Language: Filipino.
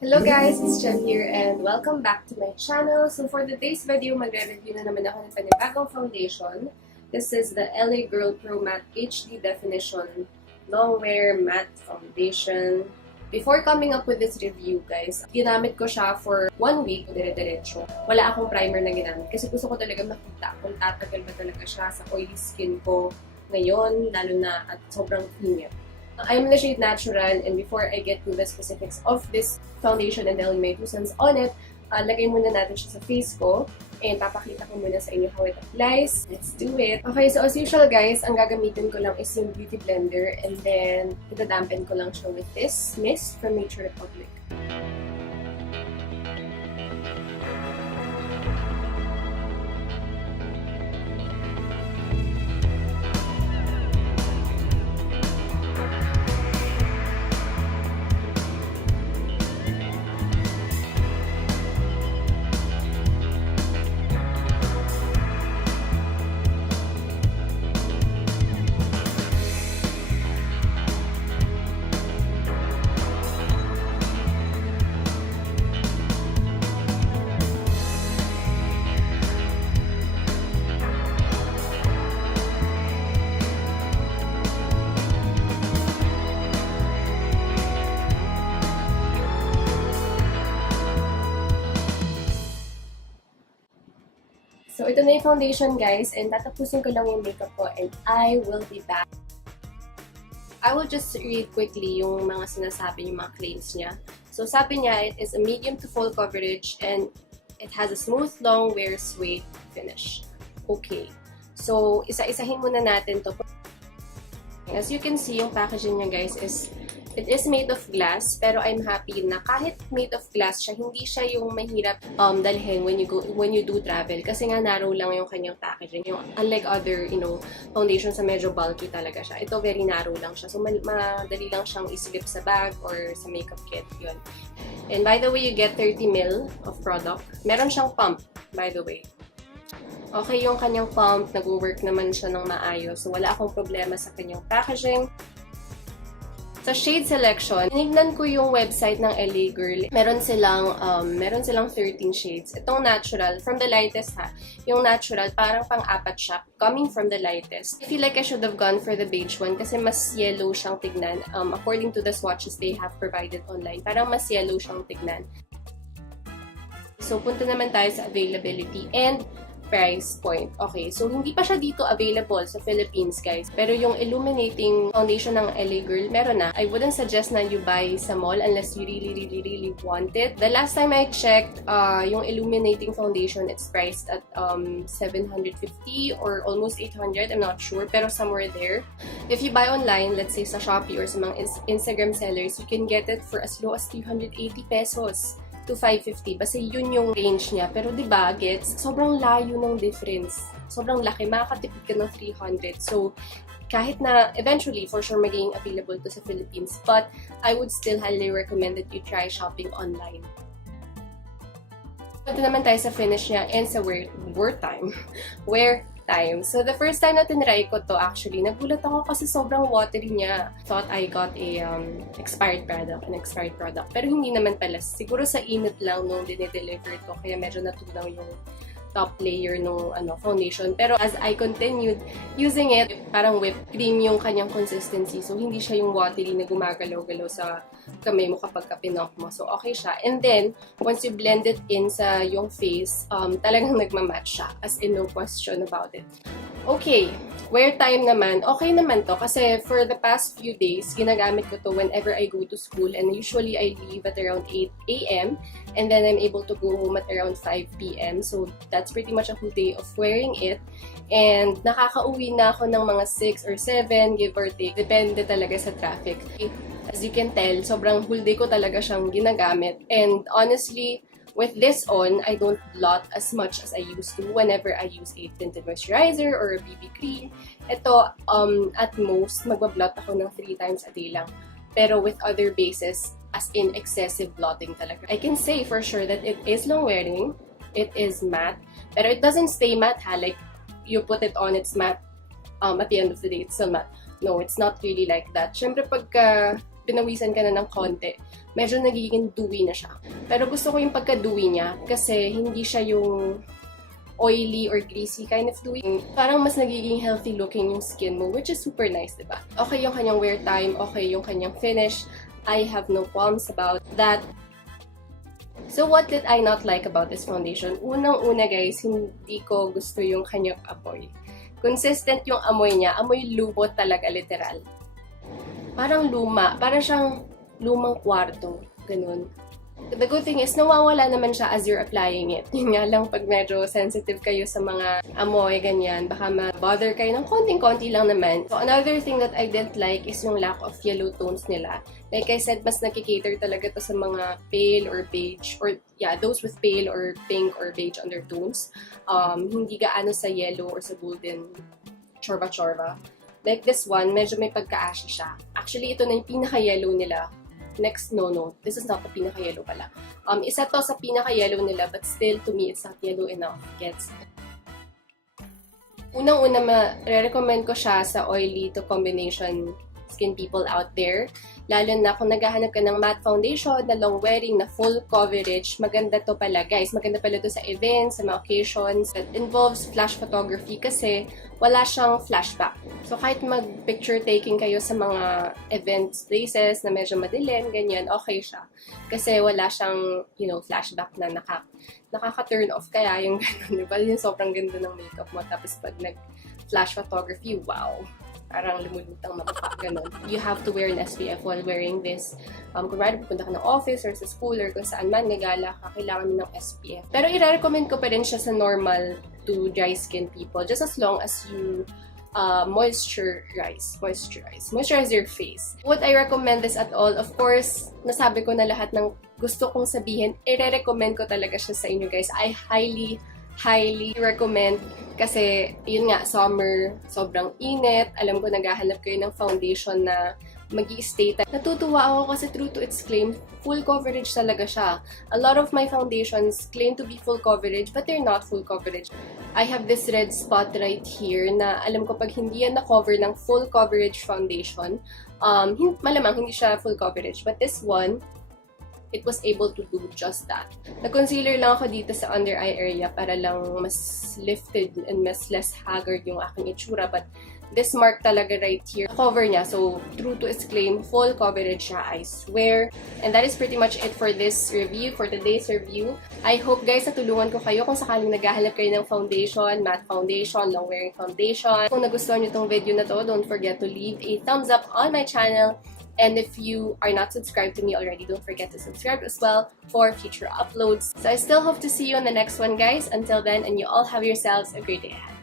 Hello guys, it's Jen here and welcome back to my channel. So for today's video, magre-review na naman ako ng panibagong foundation. This is the LA Girl Pro Matte HD Definition Long Wear Matte Foundation. Before coming up with this review guys, ginamit ko siya for 1 week, dire-diretso. Wala akong primer na ginamit kasi gusto ko talaga makita kung tatagal ba talaga siya sa oily skin ko ngayon, lalo na at sobrang creamy. I'm in the shade Natural, and before I get to the specifics of this foundation and telling my 2 cents on it, lagay muna natin siya sa face ko and papakita ko muna sa inyo how it applies. Let's do it! Okay, so as usual guys, ang gagamitin ko lang is yung beauty blender and then itadampen ko lang siya with this mist from Nature Republic. So, ito na yung foundation, guys. And tatapusin ko lang yung makeup ko and I will be back. I will just read quickly yung mga sinasabi, yung mga claims niya. So, sabi niya, it is a medium to full coverage and it has a smooth, long wear suede finish. Okay. So, isa-isahin muna natin to. As you can see, yung packaging niya, guys, it is made of glass, pero I'm happy na kahit made of glass siya, hindi siya yung mahirap dalhin when you do travel. Kasi nga narrow lang yung kanyang packaging. Yung, unlike other, foundations na medyo bulky talaga siya. Ito very narrow lang siya. So madali lang siyang islip sa bag or sa makeup kit. Yun. And by the way, you get 30 ml of product. Meron siyang pump, by the way. Okay yung kanyang pump, nag-work naman siya ng maayos. So wala akong problema sa kanyang packaging. Sa shade selection, tinignan ko yung website ng LA Girl. Meron silang 13 shades. Itong natural, from the lightest ha, yung natural, parang pang-apat siya, coming from the lightest. I feel like I should have gone for the beige one kasi mas yellow siyang tignan. According to the swatches they have provided online, parang mas yellow siyang tignan. So, punta naman tayo sa availability and price point. Okay, so hindi pa siya dito available sa Philippines, guys. Pero yung illuminating foundation ng LA Girl, meron na. I wouldn't suggest na you buy sa mall unless you really want it. The last time I checked, yung illuminating foundation, it's priced at 750 or almost 800. I'm not sure, pero somewhere there. If you buy online, let's say sa Shopee or sa mga Instagram sellers, you can get it for as low as 380 pesos. To 550. Basta yun yung range niya. Pero diba, gets, sobrang layo ng difference. Sobrang laki. Makakatipid ka ng 300. So, kahit na eventually, for sure, magiging available to sa Philippines. But, I would still highly recommend that you try shopping online. Punta naman tayo sa finish niya and sa wear time. So, the first time na tinry ko to, actually, nagulat ako kasi sobrang watery niya. Thought I got an expired product. Pero hindi naman pala. Siguro sa init lang nung dinideliver to, kaya medyo natunaw yung top layer nung foundation. Pero as I continued using it, parang whipped cream yung kanyang consistency. So, hindi siya yung watery na gumagalaw-galaw sa kamay mo kapag pinok mo. So, okay siya. And then, once you blend it in sa yung face, talagang nagmamatch siya. As in, no question about it. Okay, wear time naman, okay naman to kasi for the past few days, ginagamit ko to whenever I go to school and usually I leave at around 8 a.m. and then I'm able to go home at around 5 p.m. So that's pretty much a whole day of wearing it and nakakauwi na ako ng mga 6 or 7, give or take, depende talaga sa traffic. As you can tell, sobrang whole day ko talaga siyang ginagamit and honestly, with this on, I don't blot as much as I used to whenever I use a tinted moisturizer or a BB cream. Ito, at most, magbablot ako ng 3 times a day lang. Pero with other bases, as in excessive blotting talaga. I can say for sure that it is long wearing, it is matte, pero it doesn't stay matte ha, like you put it on, it's matte, at the end of the day, it's still matte. No, it's not really like that. Syempre, pagka pinawisan ka na ng konti, medyo nagiging dewy na siya. Pero gusto ko yung pagka-dewy niya kasi hindi siya yung oily or greasy kind of dewy. Parang mas nagiging healthy looking yung skin mo, which is super nice, diba? Okay yung kanyang wear time, okay yung kanyang finish. I have no qualms about that. So what did I not like about this foundation? Unang-una guys, hindi ko gusto yung kanyang amoy. Consistent yung amoy niya, amoy lumot talaga, literal. Parang luma, parang siyang lumang kwarto, ganun. The good thing is, nawawala naman siya as you're applying it. Yun nga lang, pag medyo sensitive kayo sa mga amoy, ganyan, baka ma-bother kayo ng konting-konti lang naman. So, another thing that I didn't like is yung lack of yellow tones nila. Like I said, mas nakikater talaga to sa mga pale or beige, or yeah, those with pale or pink or beige undertones. Hindi gaano sa yellow or sa golden chorba-chorba. Like this one, medyo may pagka-ashy siya. Actually, ito na yung pinaka-yellow nila. Next, no. This is not the pinaka-yellow pala. Isa to sa pinaka-yellow nila, but still, to me, it's not yellow enough. Gets? Unang-una, ma-recommend ko siya sa oily to combination skin people out there. Lalo na kung naghahanap ka ng matte foundation na long wearing, na full coverage, maganda to pala. Guys, maganda pala to sa events, sa mga occasions that involves flash photography kasi wala siyang flashback. So, kahit mag-picture taking kayo sa mga events, places na medyo madilim, ganyan, okay siya. Kasi wala siyang, flashback na nakaka-turn off kaya yung gano'n, diba? Yung sobrang ganda ng makeup mo. Tapos pag nag-flash photography, wow! Parang lumulutang mapapa, ganun. You have to wear an SPF while wearing this. Kung pupunta ka ng office or sa school or kung saan man, nagala ka, kailangan mo ng SPF. Pero i-recommend ko pa rin siya sa normal to dry skin people, just as long as you moisturize your face. Would I recommend this at all? Of course, nasabi ko na lahat ng gusto kong sabihin, i-recommend ko talaga siya sa inyo guys. I highly recommend kasi yun nga, summer, sobrang init. Alam ko naghahanap kayo ng foundation na mag-i-stay. Natutuwa ako kasi true to its claim, full coverage talaga siya. A lot of my foundations claim to be full coverage but they're not full coverage. I have this red spot right here na alam ko pag hindi yan na-cover ng full coverage foundation, malamang hindi siya full coverage. But this one, it was able to do just that. Nag-concealer lang ako dito sa under eye area para lang mas lifted and mas less haggard yung aking itsura. But this mark talaga right here, cover niya. So, true to its claim, full coverage siya, I swear. And that is pretty much it for this review, for today's review. I hope guys, natulungan ko kayo kung sakaling naghahanap kayo ng foundation, matte foundation, long-wearing foundation. Kung nagustuhan nyo tong video na to, don't forget to leave a thumbs up on my channel. And if you are not subscribed to me already, don't forget to subscribe as well for future uploads. So I still hope to see you on the next one, guys. Until then, and you all have yourselves a great day ahead.